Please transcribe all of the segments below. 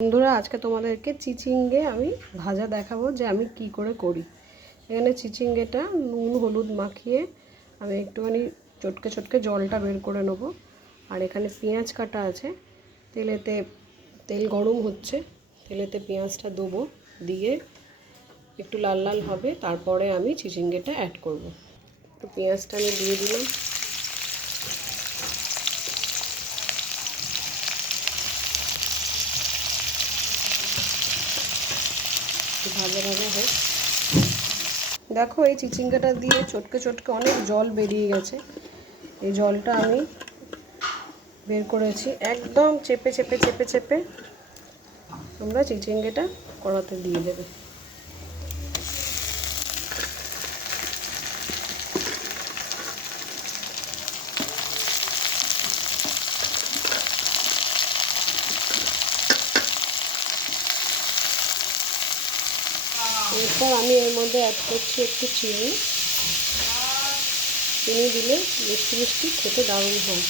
বন্ধুরা, আজকে তোমাদেরকে চিচিঙ্গে আমি ভাজা দেখাবো যে আমি কি করে করি। এখানে চিচিঙ্গেটা নুন হলুদ মাখিয়ে আমি একটুখানি চটকে চটকে জলটা বের করে নেব। আর এখানে পেঁয়াজ কাটা আছে, তেল গরম হচ্ছে, তেলেতে পেঁয়াজটা দেবো, দিয়ে একটু লাল লাল হবে, তারপরে আমি চিচিঙ্গেটা অ্যাড করব। তো পেঁয়াজটা আমি দিয়ে দিলাম। ভাজা ভাজা হোক। দেখো, এই চিচিঙ্গাটা দিয়ে চটকে চটকে অনেক জল বেরিয়ে গেছে। এই জলটা আমি বের করেছি। একদম চেপে চেপে চেপে চেপে আমরা চিচিঙ্গাটা কড়াতে দিয়ে দেবে। এরপর আমি এর মধ্যে অ্যাড করছি একটু চিনি। চিনি দিলে মিষ্টি মিষ্টি খেতে দারুণ হয়।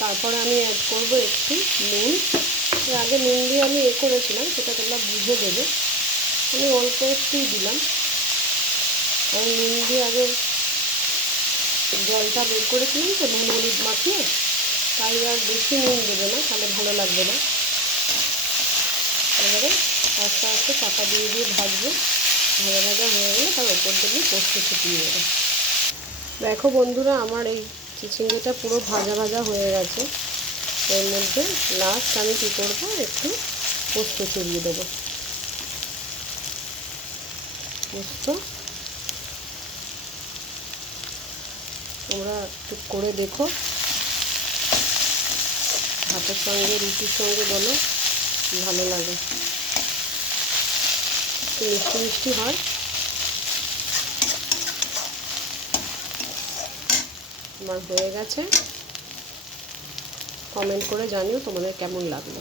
তারপরে আমি অ্যাড করব একটু নুন। আগে নুন দিয়ে আমি করেছিলাম, সেটা তোমরা বুঝে দেবে। আমি অল্প একটুই দিলাম। আমি নুন দিয়ে আগে জলটা বের করেছিলাম তো নুন হলুদ মাখিয়ে, তাই আর বেশি নুন দেবে না, তাহলে ভালো লাগবে না। এবারে আস্তে আস্তে চাপা দিয়ে দিয়ে ভাজবো। ভাজা ভাজা হয়ে গেলে তার ওপর দিয়ে পোস্ত ছিটিয়ে দেবো। দেখো বন্ধুরা, আমার এই চিচিঙ্গাটা পুরো ভাজা ভাজা হয়ে গেছে। এর মধ্যে লাস্ট আমি কী করবো, একটু পোস্ত ছড়িয়ে দেবো। পোস্ত তোমরা একটু করে দেখো, ভাতের সঙ্গে রুটির সঙ্গে বলো, ভালো লাগে, একটু মিষ্টি মিষ্টি হয়। আমার হয়ে গেছে। কমেন্ট করে জানিও তোমাদের কেমন লাগলো।